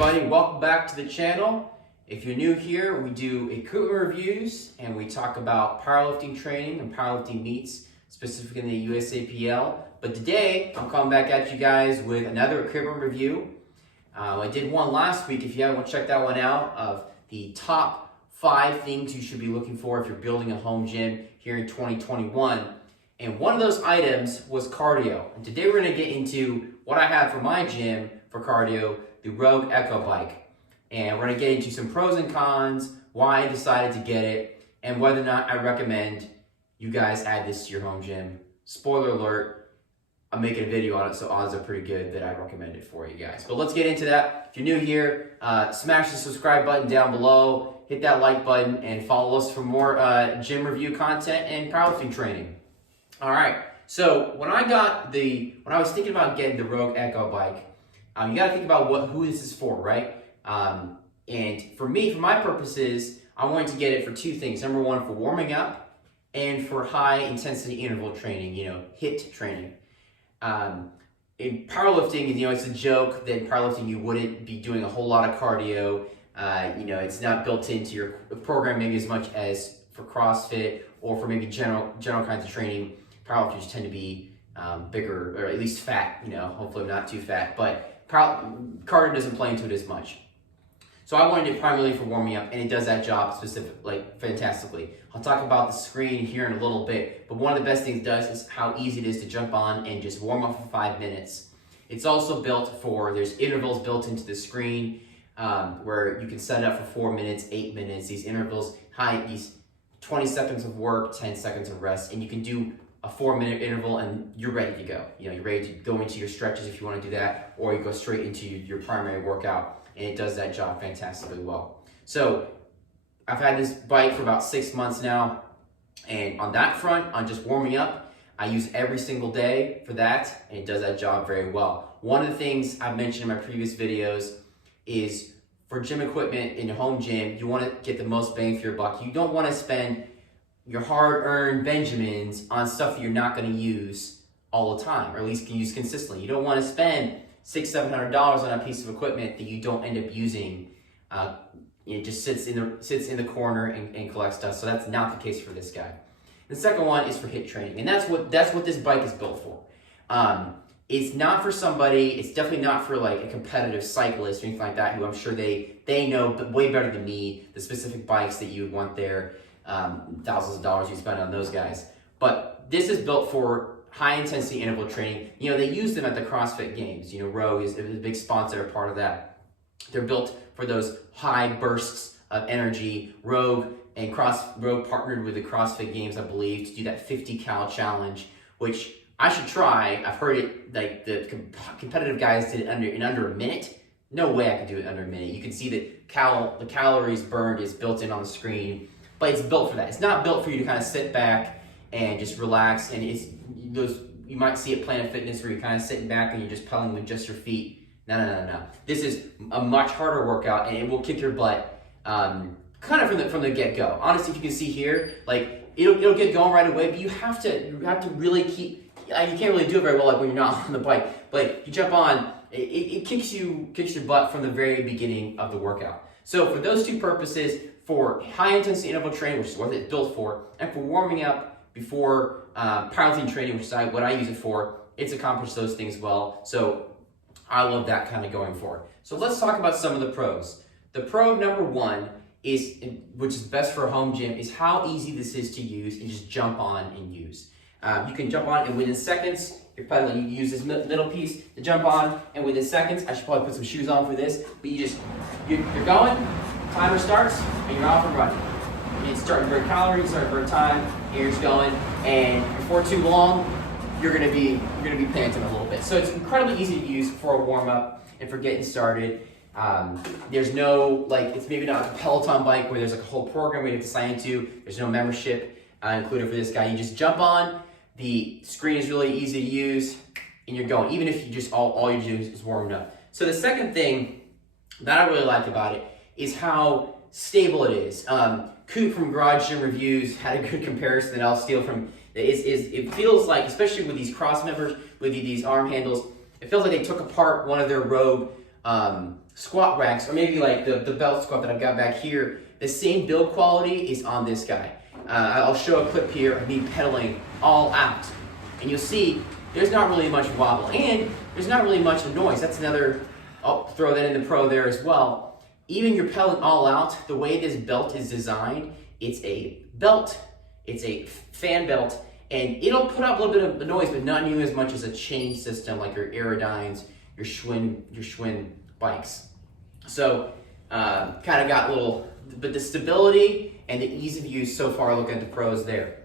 everybody, welcome back to the channel. If you're new here, we do equipment reviews and we talk about powerlifting training and powerlifting meets, specifically in the USAPL. But today, I'm coming back at you guys with another equipment review. I did one last week, if you haven't checked that one out, of the top 5 things you should be looking for if you're building a home gym here in 2021. And one of those items was cardio. And today we're gonna get into what I have for my gym for cardio, the Rogue Echo Bike. And we're gonna get into some pros and cons, why I decided to get it, and whether or not I recommend you guys add this to your home gym. Spoiler alert, I'm making a video on it, so odds are pretty good that I recommend it for you guys. But let's get into that. If you're new here, smash the subscribe button down below, hit that like button, and follow us for more gym review content and powerlifting training. All right, so when I was thinking about getting the Rogue Echo Bike, you gotta think about who this is for, right? And for me, for my purposes, I wanted to get it for 2 things. Number 1, for warming up, and for high intensity interval training, HIIT training. In powerlifting, it's a joke that in powerlifting you wouldn't be doing a whole lot of cardio. It's not built into your program maybe as much as for CrossFit or for maybe general kinds of training. Powerlifters tend to be bigger, or at least fat, hopefully not too fat, but cardio doesn't play into it as much. So I wanted it primarily for warming up, and it does that job fantastically. I'll talk about the screen here in a little bit, but one of the best things it does is how easy it is to jump on and just warm up for 5 minutes. It's also built there's intervals built into the screen where you can set it up for 4 minutes, 8 minutes, these intervals, these 20 seconds of work, 10 seconds of rest, and you can do a 4-minute interval and you're ready to go. You're ready to go into your stretches if you want to do that, or you go straight into your primary workout, and it does that job fantastically well. So I've had this bike for about 6 months now, and on that front, on just warming up, I use every single day for that, and it does that job very well. One of the things I've mentioned in my previous videos is for gym equipment in a home gym, you want to get the most bang for your buck. You don't want to spend your hard-earned Benjamins on stuff that you're not going to use all the time, or at least can use consistently. You don't want to spend $600-700 on a piece of equipment that you don't end up using. It just sits in the corner and collects dust. So that's not the case for this guy. The second one is for HIIT training, and that's what this bike is built for. It's not for somebody. It's definitely not for like a competitive cyclist or anything like that, who I'm sure they know way better than me the specific bikes that you would want there. Thousands of dollars you spend on those guys. But this is built for high intensity interval training. They use them at the CrossFit Games. Rogue is a big sponsor, part of that. They're built for those high bursts of energy. Rogue partnered with the CrossFit Games, I believe, to do that 50 cal challenge, which I should try. I've heard it, like the competitive guys did it in under a minute. No way I could do it under a minute. You can see that the calories burned is built in on the screen. But it's built for that. It's not built for you to kind of sit back and just relax. And you might see at Planet Fitness where you're kind of sitting back and you're just pedaling with just your feet. No. This is a much harder workout, and it will kick your butt kind of from the get-go. Honestly, if you can see here, like it'll get going right away, but you have to really keep. You can't really do it very well like when you're not on the bike. But you jump on, it kicks your butt from the very beginning of the workout. So for those 2 purposes, for high-intensity interval training, which is what it's built for, and for warming up before powerlifting training, which is what I use it for, it's accomplished those things well. So I love that kind of going forward. So let's talk about some of the pros. The pro number 1 is, which is best for a home gym, is how easy this is to use and just jump on and use. You can jump on, and within seconds, you're pedaling. You use this middle piece to jump on, and within seconds, I should probably put some shoes on for this, but you're going. Timer starts, and you're off and running. It's starting to burn calories, starting to burn time, and you're just going, and before too long, you're gonna be panting a little bit. So it's incredibly easy to use for a warm-up and for getting started. There's no, it's maybe not a Peloton bike where there's a whole program where you have to sign into. There's no membership included for this guy. You just jump on, the screen is really easy to use, and you're going, even if you just, all you do is warming up. So the second thing that I really like about it is how stable it is. Coop from Garage Gym Reviews had a good comparison that I'll steal from. It feels like, especially with these cross members, with these arm handles, it feels like they took apart one of their Rogue squat racks, or maybe like the belt squat that I've got back here, the same build quality is on this guy. I'll show a clip here of me pedaling all out, and you'll see there's not really much wobble, and there's not really much noise. That's another, I'll throw that in the pro there as well. Even you're pedaling all out, the way this belt is designed, it's a belt, it's a fan belt, and it'll put out a little bit of noise, but not nearly as much as a chain system like your Aerodynes, your Schwinn bikes. So kind of got a little, but the stability and the ease of use so far, looking at the pros there.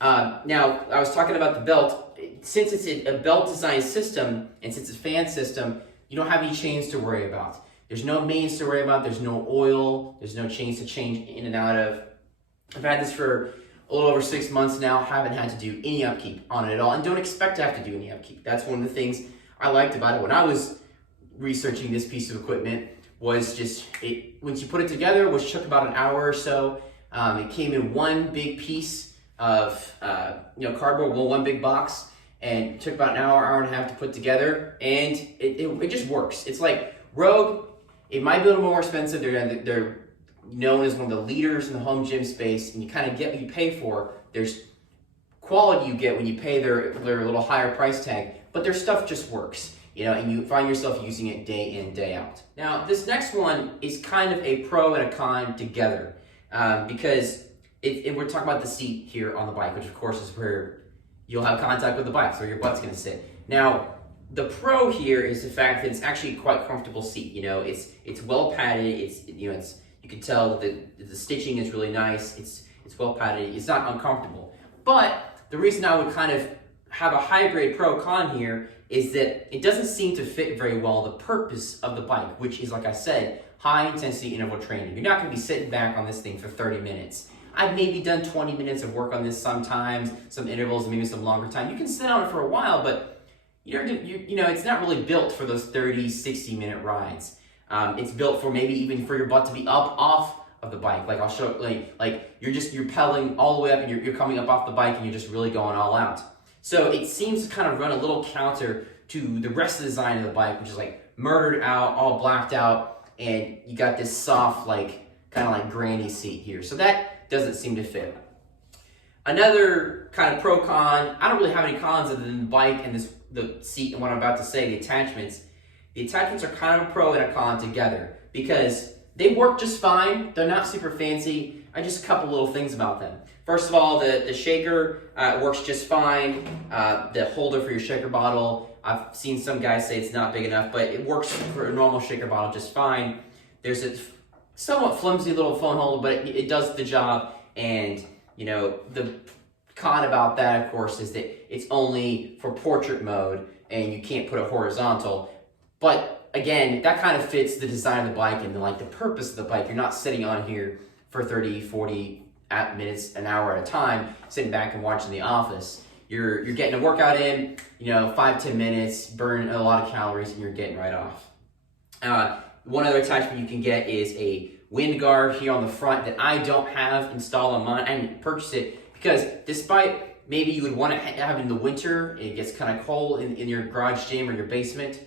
Now, I was talking about the belt. Since it's a belt design system, and since it's a fan system, you don't have any chains to worry about. There's no mains to worry about, there's no oil, there's no chains to change in and out of. I've had this for a little over 6 months now, haven't had to do any upkeep on it at all, and don't expect to have to do any upkeep. That's one of the things I liked about it when I was researching this piece of equipment, was just, once you put it together, which took about an hour or so, it came in one big piece of cardboard, one big box, and it took about an hour and a half to put together, and it just works. It's like Rogue, it might be a little more expensive, they're known as one of the leaders in the home gym space, and you kind of get what you pay for. There's quality you get when you pay their little higher price tag, but their stuff just works, and you find yourself using it day in, day out. Now, this next one is kind of a pro and a con together, because we're talking about the seat here on the bike, which of course is where you'll have contact with the bike, so your butt's gonna sit. Now, the pro here is the fact that it's actually quite a comfortable seat. It's well padded. You can tell that the stitching is really nice. It's well padded. It's not uncomfortable. But the reason I would kind of have a high grade pro con here is that it doesn't seem to fit very well the purpose of the bike, which is, like I said, high intensity interval training. You're not going to be sitting back on this thing for 30 minutes. I've maybe done 20 minutes of work on this sometimes, some intervals, maybe some longer time. You can sit on it for a while, but it's not really built for those 30, 60-minute rides. It's built for maybe even for your butt to be up off of the bike. Like I'll show, like you're pedaling all the way up and you're coming up off the bike and you're just really going all out. So it seems to kind of run a little counter to the rest of the design of the bike, which is like murdered out, all blacked out, and you got this soft, kind of like granny seat here. So that doesn't seem to fit. Another kind of pro con, I don't really have any cons other than the bike and the seat and what I'm about to say, the attachments. The attachments are kind of a pro and a con together because they work just fine. They're not super fancy. Just a couple little things about them. First of all, the shaker works just fine. The holder for your shaker bottle, I've seen some guys say it's not big enough, but it works for a normal shaker bottle just fine. There's a somewhat flimsy little phone holder, but it does the job. And the con about that, of course, is that it's only for portrait mode and you can't put it horizontal. But again, that kind of fits the design of the bike and the purpose of the bike. You're not sitting on here for 30, 40 minutes, an hour at a time, sitting back and watching The Office. You're getting a workout in, 5-10 minutes, burn a lot of calories, and you're getting right off. One other attachment you can get is a wind guard here on the front that I don't have installed on mine. I didn't purchase it because despite maybe you would want to have it in the winter, it gets kind of cold in your garage gym or your basement,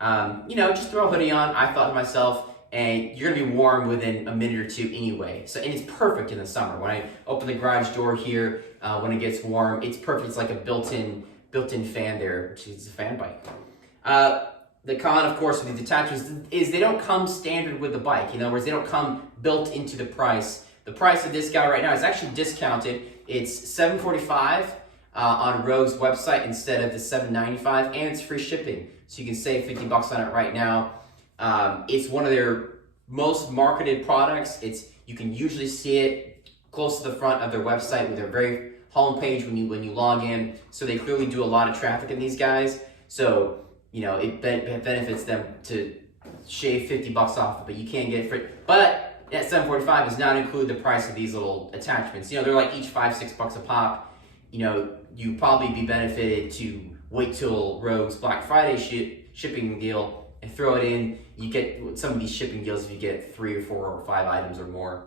just throw a hoodie on, I thought to myself, and you're gonna be warm within a minute or two anyway. So, and it's perfect in the summer. When I open the garage door here, when it gets warm, it's perfect. It's like a built-in fan there, which is a fan bike. The con, of course, with these attachments is they don't come standard with the bike. In other words, they don't come built into the price. The price of this guy right now is actually discounted. It's $745 on Rogue's website instead of the $795, and it's free shipping. So you can save $50 on it right now. It's one of their most marketed products. You can usually see it close to the front of their website with their very homepage when you log in. So they clearly do a lot of traffic in these guys. So it benefits them to shave $50 off, but you can't get it free. But that $745 does not include the price of these little attachments. They're like each $5-6 a pop. You probably be benefited to wait till Rogue's Black Friday shipping deal and throw it in. You get some of these shipping deals if you get 3 or 4 or 5 items or more.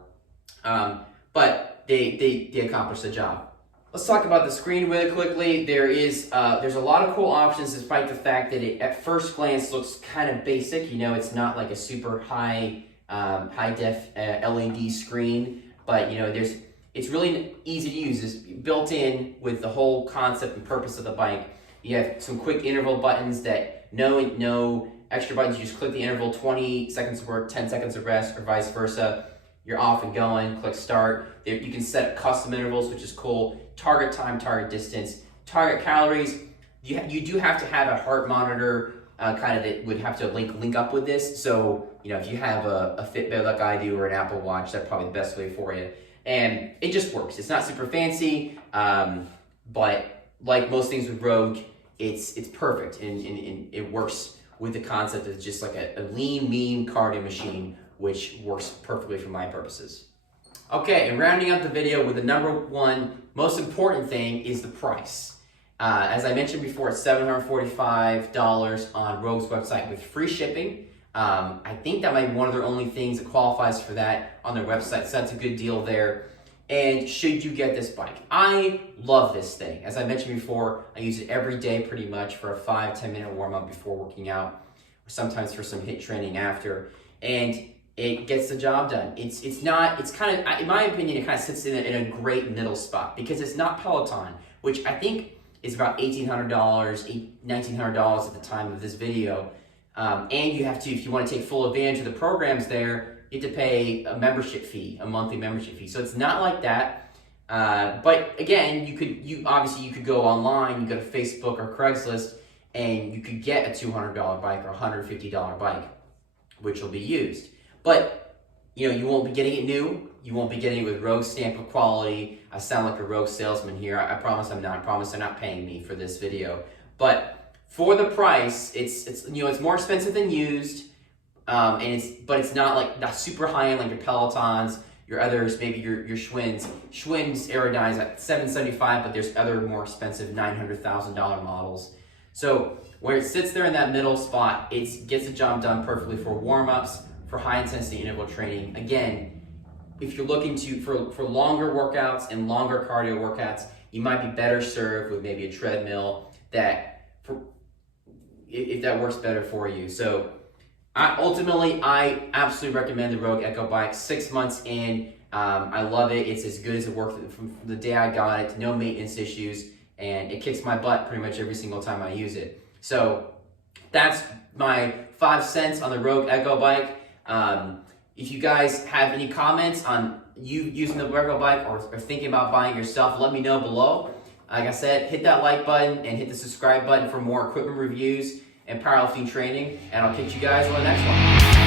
But they accomplish the job. Let's talk about the screen really quickly. There's a lot of cool options, despite the fact that it at first glance looks kind of basic. You know, it's not like a super high def LED screen, but you know, it's really easy to use. It's built in with the whole concept and purpose of the bike. You have some quick interval buttons that no extra buttons. You just click the interval, 20 seconds of work, 10 seconds of rest, or vice versa. You're off and going, click start. You can set custom intervals, which is cool. Target time, target distance, target calories. You do have to have a heart monitor kind of that would have to link up with this. So, you know, if you have a Fitbit like I do or an Apple Watch, that's probably the best way for you. And it just works. It's not super fancy, but like most things with Rogue, it's perfect and it works with the concept of just like a lean, mean cardio machine, which works perfectly for my purposes. Okay, and rounding out the video with the number one most important thing is the price. As I mentioned before, it's $745 on Rogue's website with free shipping. I think that might be one of their only things that qualifies for that on their website, so that's a good deal there. And should you get this bike? I love this thing. As I mentioned before, I use it every day pretty much for a 5-10 minute warm up before working out, or sometimes for some HIIT training after. And it gets the job done. It's kind of, in my opinion, it kind of sits in a great middle spot because it's not Peloton, which I think is about $1,800, $1,900 at the time of this video. And you have to, if you want to take full advantage of the programs there, you have to pay a membership fee, a monthly membership fee. So it's not like that. But again, you could go online, you go to Facebook or Craigslist, and you could get a $200 bike or $150 bike, which will be used. But, you know, you won't be getting it new. You won't be getting it with Rogue stamp of quality. I sound like a Rogue salesman here. I promise I'm not. I promise they're not paying me for this video. But for the price, it's more expensive than used, but it's not like the super high end like your Pelotons, your others, maybe your Schwinn's. Schwinn's Aerodyne's at $775, but there's other more expensive $900,000 models. So where it sits there in that middle spot, it gets the job done perfectly for warm-ups, for high-intensity interval training. Again, if you're looking for longer workouts and longer cardio workouts, you might be better served with maybe a treadmill if that works better for you. So ultimately, I absolutely recommend the Rogue Echo Bike. 6 months in, I love it. It's as good as it worked from the day I got it. No maintenance issues, and it kicks my butt pretty much every single time I use it. So that's my 5 cents on the Rogue Echo Bike. If you guys have any comments on you using the Echo Bike or thinking about buying yourself, let me know below. Like I said, hit that like button and hit the subscribe button for more equipment reviews and powerlifting training, and I'll catch you guys on the next one.